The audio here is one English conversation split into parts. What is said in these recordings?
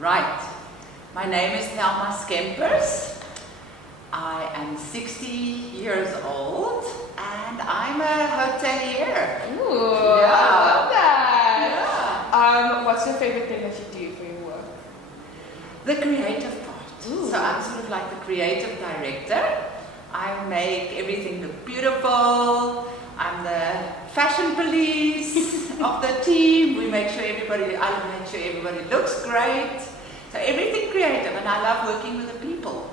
Right. My name is Thelma Schempers. I am 60 years old and I'm a hotelier. Ooh, Yeah. I love that. Yeah. What's your favorite thing that you do for your work? The creative part. Ooh. So I'm sort of like the creative director. I make everything look beautiful. I'm the fashion police of the team. I make sure everybody looks great. So everything creative, and I love working with the people,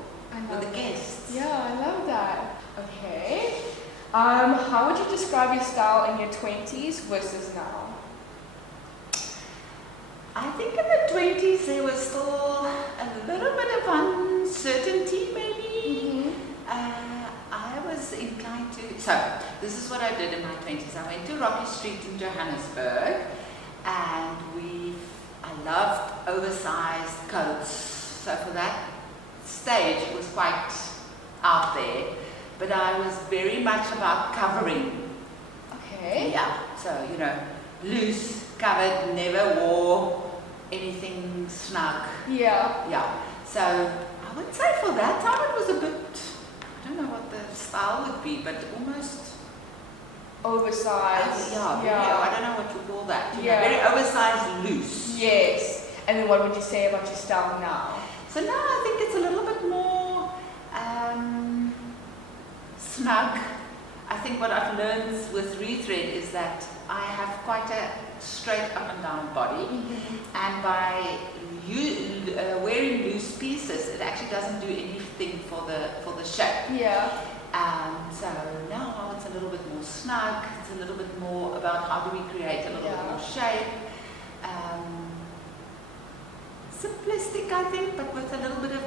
with the guests. Yeah, I love that. Okay. How would you describe your style in your 20s versus now? I think in the 20s there was still a little bit of uncertainty maybe. I was inclined to, so this is what I did in my 20s. I went to Rocky Street in Johannesburg and I loved oversized coats. So for that stage it was quite out there, but I was very much about covering. Okay. Yeah, so loose, covered, never wore anything snug. Yeah. Yeah, so I would say for that time it was a bit, I don't know what the style would be, but almost Oversized. I don't know what you call that. Very oversized, loose. Yes. And then what would you say about your style now? So now I think it's a little bit more snug. I think what I've learned with Rethread is that I have quite a straight up and down body, and by wearing loose pieces, it actually doesn't do anything for the shape. Yeah. So now it's a little bit more snug. It's a little bit more about how do we create a little bit more shape. Simplistic, I think, but with a little bit of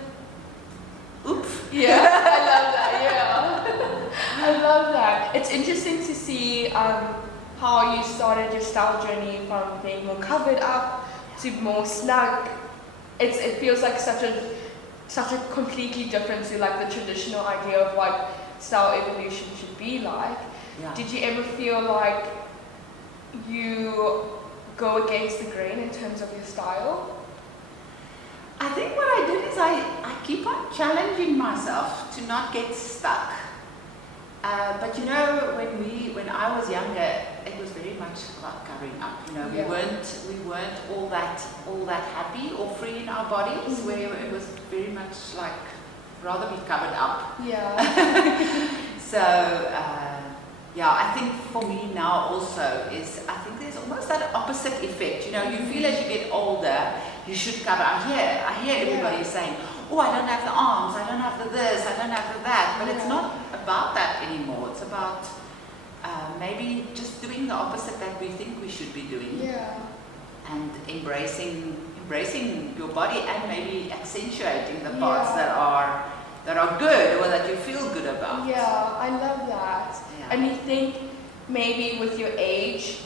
oomph. Yeah, I love that. Yeah, I love that. It's interesting to see how you started your style journey from being more covered up to more snug. It feels like such a completely different to like the traditional idea of what style evolution should be like. Yeah. Did you ever feel like you go against the grain in terms of your style? I think what I did is I keep on challenging myself to not get stuck. But when I was younger, it was very much about covering up. We weren't all that happy or free in our bodies, where it was very much like rather be covered up. Yeah. So I think for me now also is I think there's almost that opposite effect. You feel as you get older, you should cover. I hear everybody saying, oh, I don't have the arms, I don't have the this, I don't have the that. But it's not about that anymore. It's about maybe just doing the opposite that we think we should be doing. Yeah. And embracing your body and maybe accentuating the parts that are good or that you feel good about. Yeah, I love that. Yeah. And you think maybe with your age,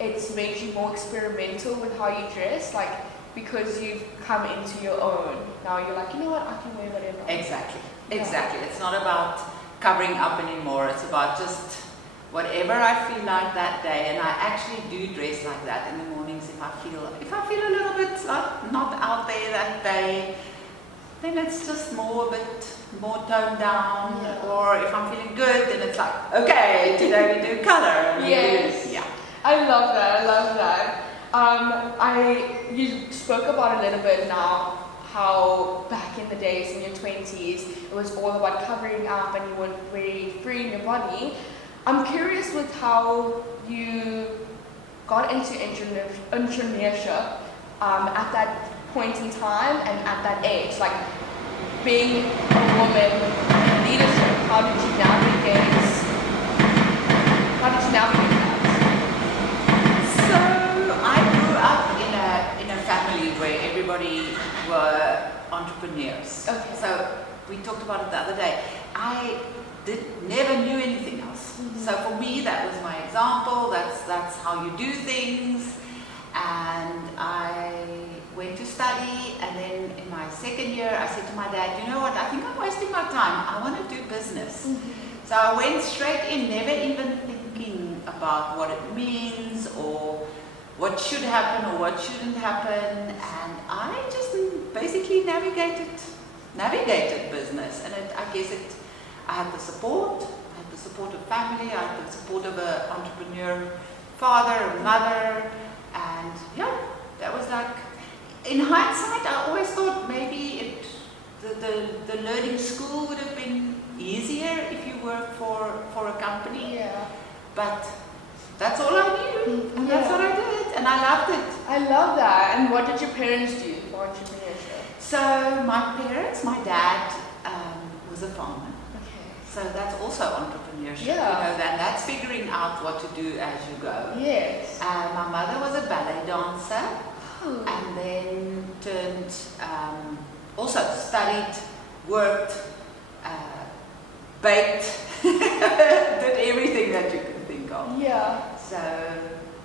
it's made you more experimental with how you dress, like because you've come into your own. Now you're like, you know what, I can wear whatever. Exactly. Yeah. Exactly. It's not about covering up anymore. It's about just whatever I feel like that day, and I actually do dress like that in the mornings if I feel a little bit like not out there that day. Then it's just a bit more toned down, or if I'm feeling good, then it's like, okay, today we do color. Yes. Yeah. I love that. You spoke about a little bit now how back in the days in your 20s, it was all about covering up and you weren't very free in your body. I'm curious with how you got into entrepreneurship at that point in time and at that age, like being a woman in leadership. How did you navigate that? So I grew up in a family where everybody were entrepreneurs. Okay. So we talked about it the other day. I never knew anything else. So for me, that was my example. That's how you do things. And I went to study, and then in my second year, I said to my dad, you know what, I think I'm wasting my time. I want to do business. So I went straight in, never even thinking about what it means or what should happen or what shouldn't happen. And I just easily navigated business, and I had the support. I had the support of family. I had the support of an entrepreneur father and mother, and yeah, that was like. In hindsight, I always thought maybe the learning school would have been easier if you worked for a company. Yeah. But that's all I knew, and that's what I did, and I loved it. I love that. And what did your parents do for entrepreneurship? So my dad was a farmer. Okay. So that's also entrepreneurship, Yeah. and that's figuring out what to do as you go. Yes. My mother was a ballet dancer, Oh. and then also studied, worked, baked, did everything that you could think of. Yeah. So,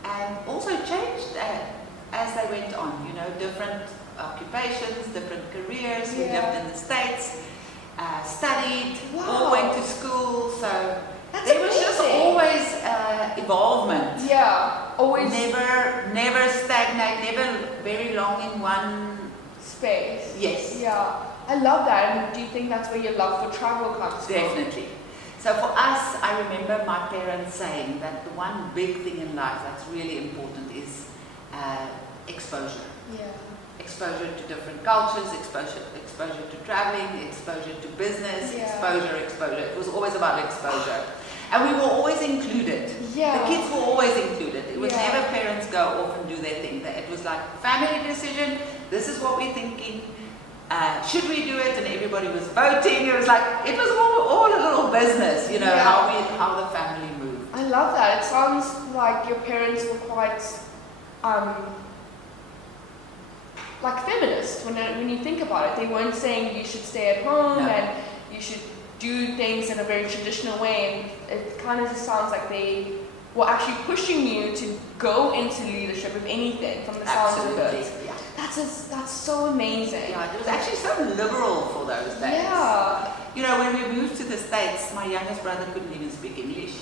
and also changed as they went on, different occupations, different careers. We lived in the States, studied, all went to school, so there was just always involvement. Yeah, always. Never stagnate, never very long in one space. Yes. Yeah, I love that. And do you think that's where your love for travel comes from? Definitely. So for us, I remember my parents saying that the one big thing in life that's really important is exposure. Yeah. Exposure to different cultures, exposure to traveling, exposure to business, exposure. It was always about exposure. And we were always included. Yeah. The kids were always included. It was never parents go off and do their thing. It was like family decision, this is what we're thinking, should we do it? And everybody was voting. It was all a little business, how the family moved. I love that. It sounds like your parents were quite like feminist when you think about it. They weren't saying you should stay at home and you should do things in a very traditional way, and it kind of just sounds like they were actually pushing you to go into leadership, if anything, from the sounds of it. Yeah. That's so amazing. Yeah, it was actually so liberal for those days. Yeah. When we moved to the States, my youngest brother couldn't even speak English.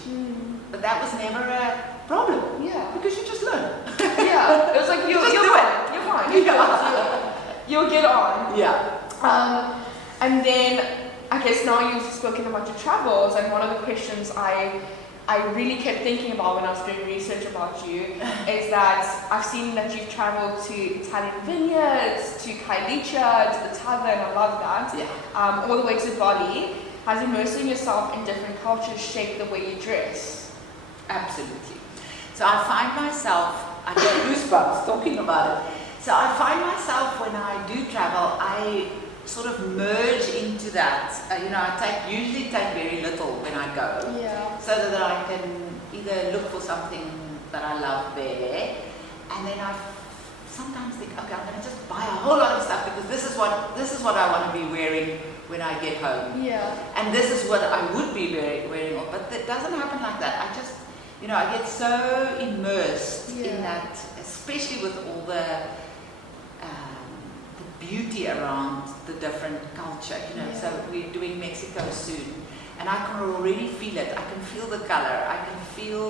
But that was never a problem. Yeah. Because you just learn. Yeah. It was like, you're fine. You're fine. You'll get on. Yeah. And then, I guess now you've spoken about your travels, and one of the questions I really kept thinking about when I was doing research about you is that I've seen that you've traveled to Italian vineyards, to Kailicha, to the tavern, I love that, all the way to Bali. Has immersing yourself in different cultures shaped the way you dress? Absolutely. So I find myself, I get goosebumps talking about it. So I find myself when I do travel, I sort of merge into that. I usually take very little when I go, so that I can either look for something that I love there, and then I sometimes think, okay, I'm going to just buy a whole lot of stuff because this is what I want to be wearing when I get home. And this is what I would be wearing. But it doesn't happen like that. I just, I get so immersed in that, especially with all the beauty around the different culture. So we're doing Mexico soon, and I can already feel it. I can feel the color. I can feel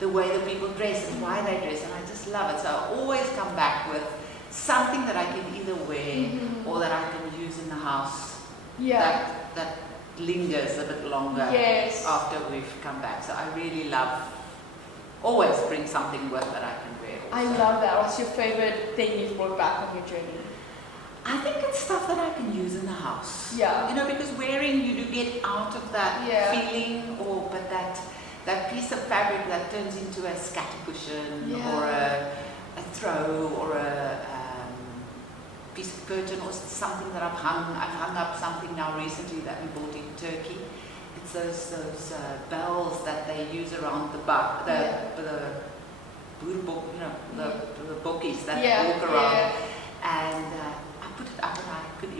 the way that people dress and why they dress, and I just love it. So I always come back with something that I can either wear or that I can use in the house that lingers a bit longer after we've come back. So I really love, always bring something with that I can wear also. I love that. What's your favorite thing you've brought back on your journey? I think it's stuff that I can use in the house. Because wearing, you do get out of that feeling, but that piece of fabric that turns into a scatter cushion or a throw or a piece of curtain or something that I've hung up something now recently that we bought in Turkey. It's those bells that they use around the the bookies that walk around. And I put it up and I could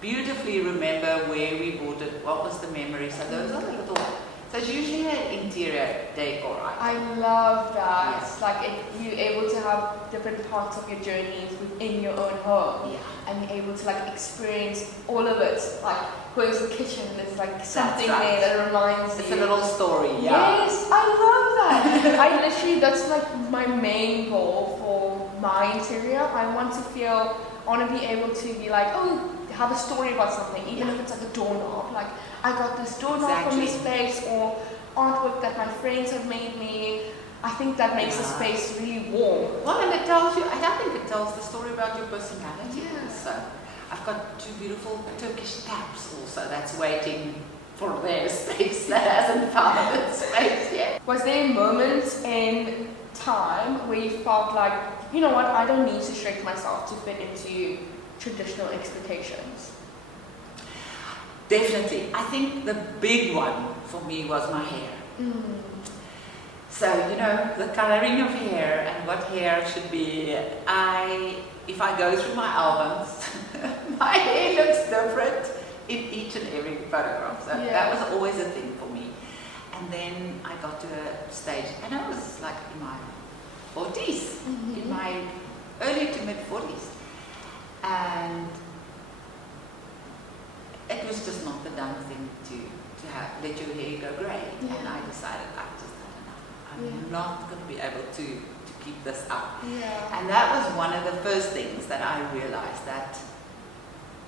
beautifully remember where we bought it, what was the memory. So those are the little, so it's usually an interior decor item. I love that. It's like you're able to have different parts of your journeys within your own home. And you're able to experience all of it. Like going to the kitchen, there's something there that reminds you. It's a little story, Yes, I love that. That's my main goal for my interior. I want to be able to be like, oh, have a story about something, even if it's like a doorknob. Like, I got this doorknob from this place, or artwork that my friends have made me. I think that makes the space really warm. Well, and it tells you, I think it tells the story about your personality. Yeah. So, I've got 2 beautiful Turkish caps also that's waiting for their space that hasn't found its space yet. Was there a moment in time where you felt like, you know what, I don't need to shrink myself to fit into traditional expectations? Definitely. I think the big one for me was my hair. So, you know, the coloring of hair and what hair should be. If I go through my albums, my hair looks different in each and every photograph. So that was always a thing for me. And then I got to a stage, and I was like in my 40s, in my early to mid 40s. And it was just not the done thing to let your hair go grey. And I decided I've just had enough. I'm not going to be able to keep this up. And that was one of the first things that I realized, that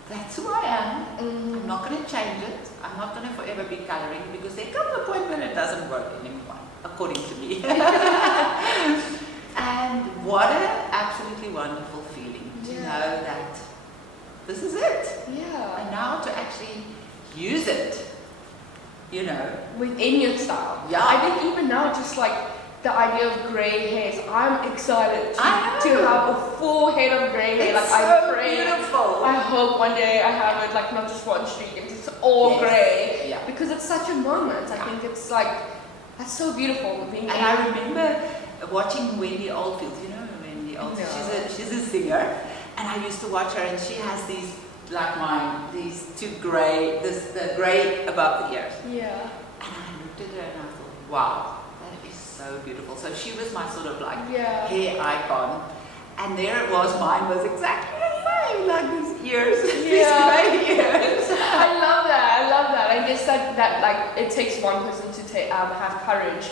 that's who I am. I'm not going to change it. I'm not going to forever be coloring, because there comes a point when it doesn't work anymore, according to me. And what an absolutely wonderful feeling to know that this is it. And now to actually use it, you know, within your style. I think even now, just like the idea of grey hairs, I'm excited to have a full head of grey hair. It's like, so I pray, beautiful. I hope one day I have it, like not just one streak, it's all grey. Because it's such a moment. I think it's like, that's so beautiful. And I remember watching Wendy Oldfield. You know Wendy Oldfield? She's a singer, and I used to watch her, and she has these, like mine, these 2 grey, the grey above the ears. And I looked at her and I thought, wow, that is so beautiful. So she was my sort of like hair icon, and there it was. Mine was exactly the same, like these ears, these grey ears. I love that. I guess that like it takes one person to have courage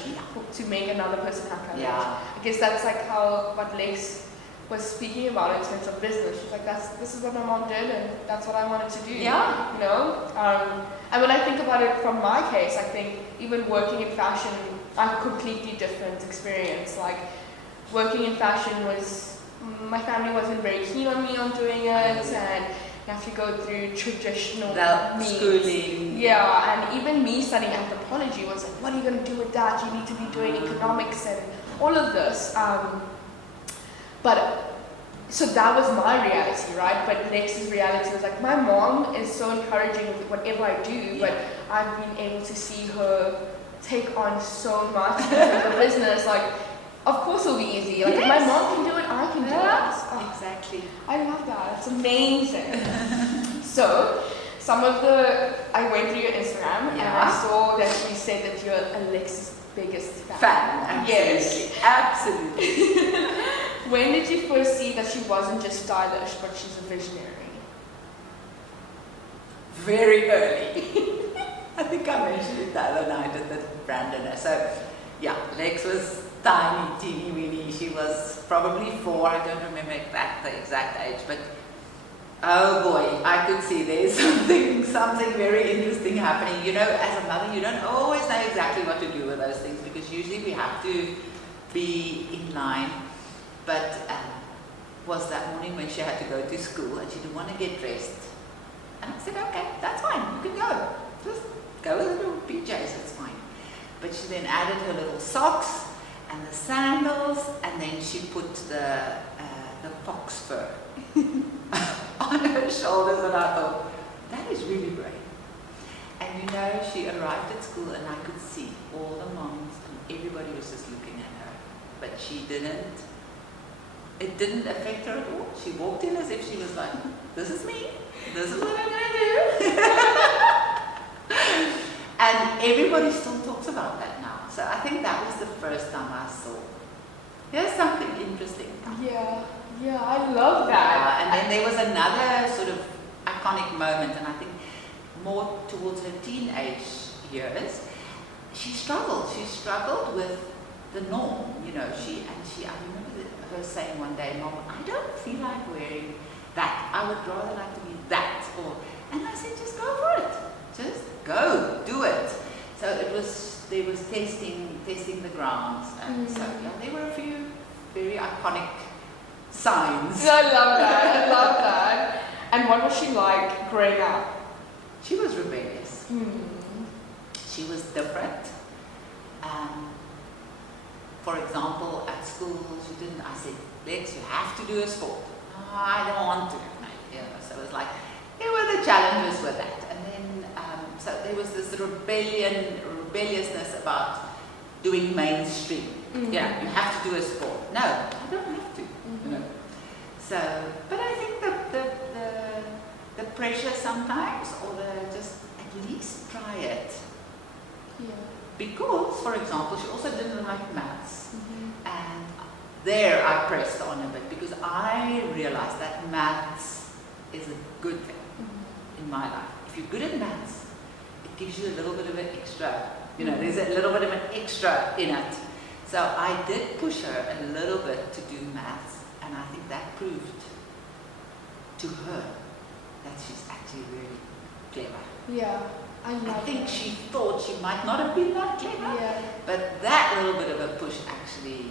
to make another person have courage. I guess that's like what Lex was speaking about in terms of business. She's like, this is what my mom did, and that's what I wanted to do. You know? And when I think about it from my case, I think even working in fashion, a completely different experience. Like, working in fashion my family wasn't very keen on me on doing it, and you have to go through traditional means. Schooling. And even me studying anthropology was like, what are you going to do with that? You need to be doing economics and all of this. But so that was my reality, right? But Lex's reality was like, my mom is so encouraging with whatever I do, but I've been able to see her take on so much in terms of business. Like, of course it'll be easy. Like, if my mom can do it, I can do it. Exactly. I love that. It's amazing. So, I went through your Instagram and I saw that you said that you're Alexa's biggest fan. Absolutely. Absolutely. When did you first see that she wasn't just stylish, but she's a visionary? Very early. I think I mentioned it the other night at the Brandon. So, Lex was tiny, teeny weeny. She was probably 4. I don't remember the exact age, but oh boy, I could see there's something very interesting happening. You know, as a mother, you don't always know exactly what to do with those things, because usually we have to be in line. But was that morning when she had to go to school and she didn't want to get dressed. And I said, okay, that's fine, you can go. Just go with little PJs, it's fine. But she then added her little socks and the sandals, and then she put the fox fur on her shoulders, and I thought, that is really brave. And you know, she arrived at school and I could see all the moms and everybody was just looking at her. But it didn't affect her at all. She walked in as if she was like, this is me, this is what I'm going to do. And everybody still talks about that now. So I think that was the first time I saw, here's something interesting. Yeah, I love that. And then there was another sort of iconic moment, and I think more towards her teenage years, she struggled with the norm, you know. I remember her saying one day, Mom, I don't feel like wearing that. I would rather like to be that. And I said, just go for it. Just go, do it. So there was testing the grounds. And so, yeah, there were a few very iconic signs. I love that. I love that. And what was she like growing up? She was rebellious. She was different. For example, at school, I said, Lex, you have to do a sport. Oh, I don't want to. So it was like, there were the challenges with that. And then, so there was this rebelliousness about doing mainstream. Yeah, you have to do a sport. No, I don't have to. You know. So, but I think the pressure sometimes, or just at least try it. Yeah. Because, for example, she also didn't like maths. And there I pressed on a bit because I realized that maths is a good thing in my life. If you're good at maths, it gives you a little bit of an extra, there's a little bit of an extra in it. So I did push her a little bit to do maths, and I think that proved to her that she's actually really clever. Yeah. I think she thought she might not have been that clever, but that little bit of a push actually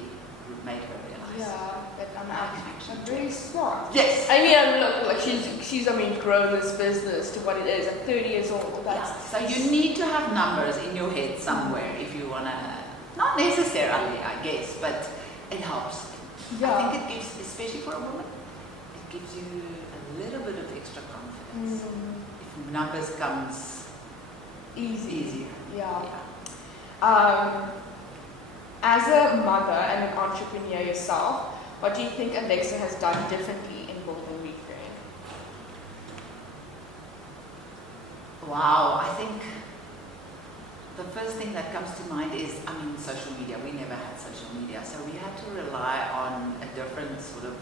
made her realize. Yeah, that I'm actually very smart. Yes. I mean, look, like she's grown this business to what it is at 30 years old. So you need to have numbers in your head somewhere if you want to, not necessarily, I guess, but it helps. Yeah. I think it gives, especially for a woman, it gives you a little bit of extra confidence. If numbers comes easier. Yeah. As a mother and an entrepreneur yourself, what do you think Alexa has done differently in building Rethread? Wow, I think the first thing that comes to mind is, social media. We never had social media, so we had to rely on a different sort of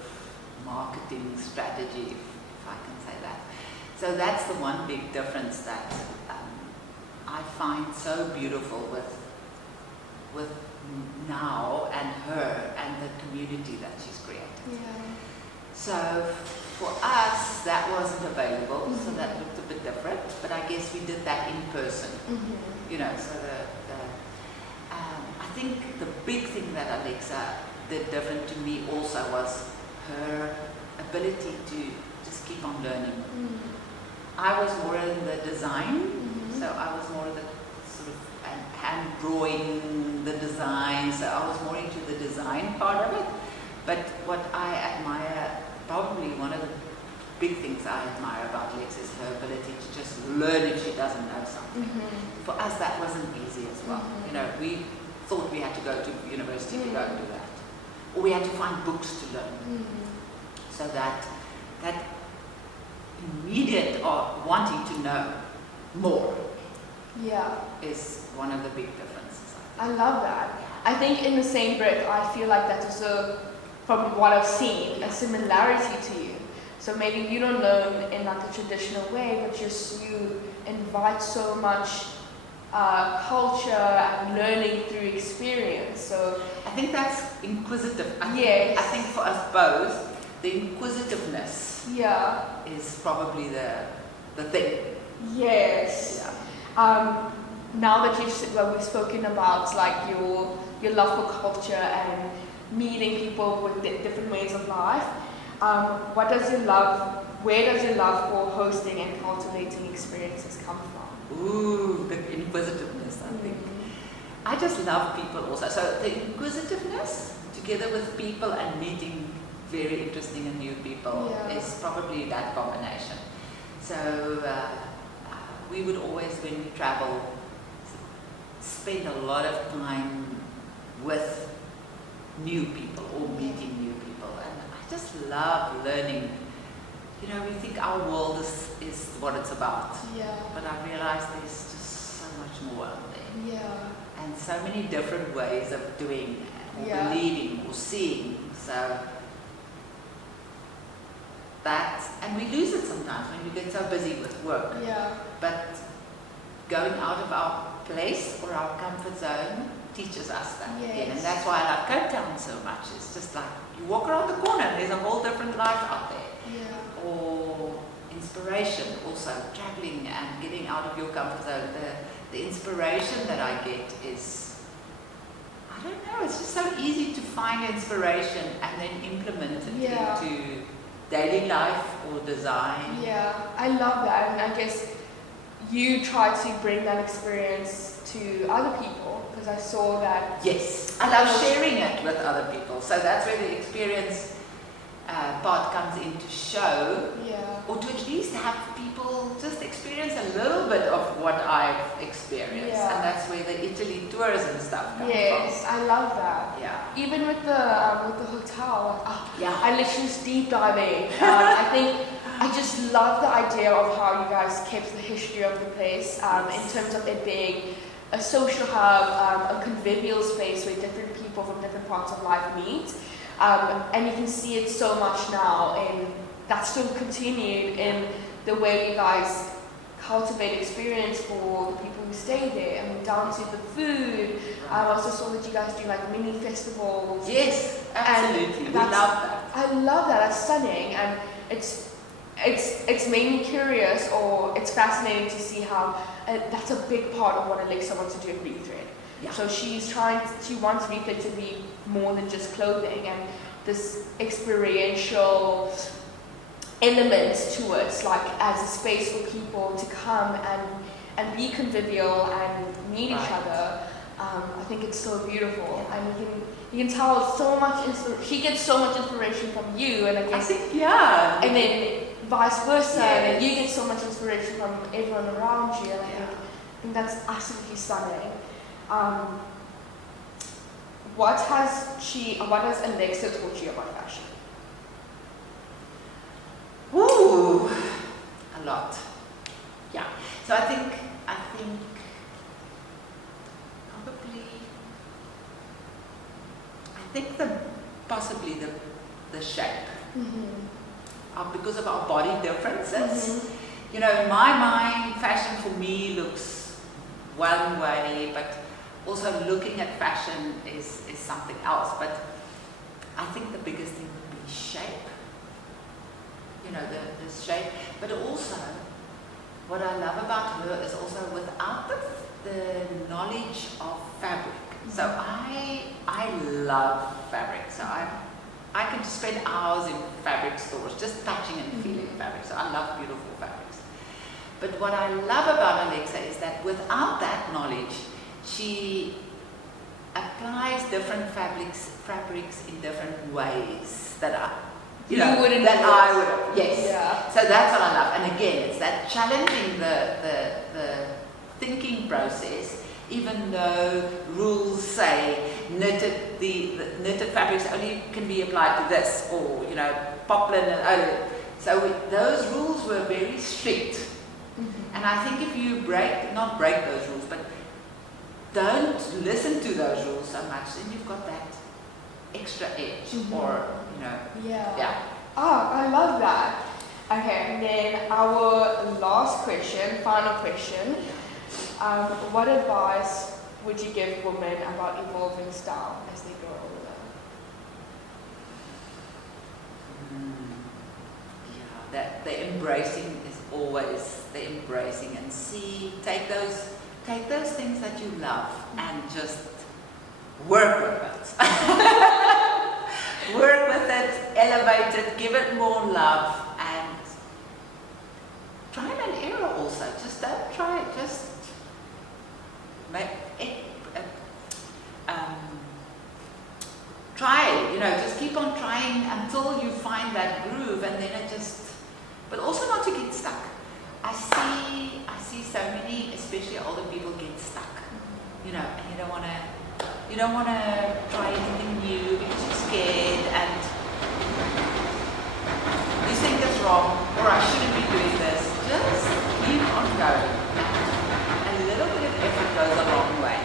marketing strategy, if I can say that. So that's the one big difference that I find so beautiful with now and her and the community that she's created. Yeah. So for us, that wasn't available, so that looked a bit different. But I guess we did that in person. So I think the big thing that Alexa did different to me also was her ability to just keep on learning. I was more in the design. So I was more the sort of hand drawing the design. So I was more into the design part of it. But what I admire, probably one of the big things I admire about Lex is her ability to just learn if she doesn't know something. For us, that wasn't easy as well. We thought we had to go to university to go and do that. Or we had to find books to learn. So that immediate wanting to know more is one of the big differences. I love that. I think in the same breath, I feel like that's also, from what I've seen, a similarity to you. So maybe you don't learn in like the traditional way, but you invite so much culture and learning through experience. So I think that's inquisitive. I think for us both, the inquisitiveness is probably the thing. Yes. Yeah. Now that we've spoken about like your love for culture and meeting people with different ways of life, where does your love for hosting and cultivating experiences come from? Ooh, the inquisitiveness, I think. I just love people also. So the inquisitiveness together with people and meeting very interesting and new people is probably that combination. So we would always, when we travel, spend a lot of time with new people or meeting new people. And I just love learning. We think our world is what it's about. Yeah. But I realize there's just so much more out there. Yeah. And so many different ways of doing or believing or seeing. So and we lose it sometimes when we get so busy with work. Yeah. But going out of our place or our comfort zone teaches us that again. Yes. And that's why I love Cape Town so much. It's just like you walk around the corner and there's a whole different life out there. Yeah. Or inspiration, also traveling and getting out of your comfort zone. The inspiration that I get is, I don't know, it's just so easy to find inspiration and then implement it Yeah. into daily life or design. Yeah, I love that, and I guess you try to bring that experience to other people, because I saw that. Yes, I love sharing it with other people. So that's where the experience part comes in to show, Yeah. or to at least have people just experience a little bit of what I've experienced. Yeah. And that's where the Italy tours and stuff come Yes, from. I love that. Yeah. Even with the hotel, Yeah. I literally was deep diving. I think I just love the idea of how you guys kept the history of the place in terms of it being a social hub, a convivial space where different people from different parts of life meet. And you can see it so much now, and that's still continued in the way you guys cultivate experience for the people who stay there. I mean, down to the food. I also saw that you guys do like mini festivals. Yes, absolutely. We love that. I love that. That's stunning, and it's made me curious, or it's fascinating to see how that's a big part of what Alexa wants to do at Rethread. Yeah. So she wants Rethread to be more than just clothing, and this experiential element to it, like as a space for people to come and be convivial and meet each other. I think it's so beautiful, and you can tell so much. She gets so much inspiration from you, and I I guess think, yeah. and then vice versa, Yes. and you get so much inspiration from everyone around you, and I think that's absolutely stunning. What has Alexa taught you about fashion? Ooh, a lot. Yeah. So I think possibly the shape. Mm-hmm. Because of our body differences. Mm-hmm. You know, in my mind, fashion for me looks one way, but also looking at fashion is something else. But I think the biggest thing would be shape. You know, the shape. But also, what I love about her is also without the knowledge of fabric. So I love fabric. So I can just spend hours in fabric stores just touching and feeling fabric. So I love beautiful fabrics. But what I love about Alexa is that without that knowledge, she applies different fabrics in different ways that I would have. Yes. Yeah. So that's what I love. And again, it's that challenging the thinking process, even though rules say the knitted fabrics only can be applied to this, or poplin and so those rules were very strict. Mm-hmm. And I think if you not break those rules, but don't listen to those rules so much, then you've got that extra edge, or Yeah. Oh, I love that. Okay, and then our last question, final question. What advice would you give women about evolving style as they grow older? Yeah, that the embracing is always the embracing, and take those things that you love and just work with it. Work with it, elevate it, give it more love, and try and error also. Just don't try it, just make it, try, just keep on trying until you find that groove, and then but also not to get stuck. I see so many, especially older people, get stuck, and you don't want to try anything new because you're scared and you think it's wrong, or I shouldn't be doing this. Just keep on going. A little bit of effort goes a long way.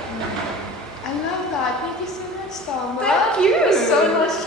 I love that. Thank you so much, Thelma. Thank you. It was so much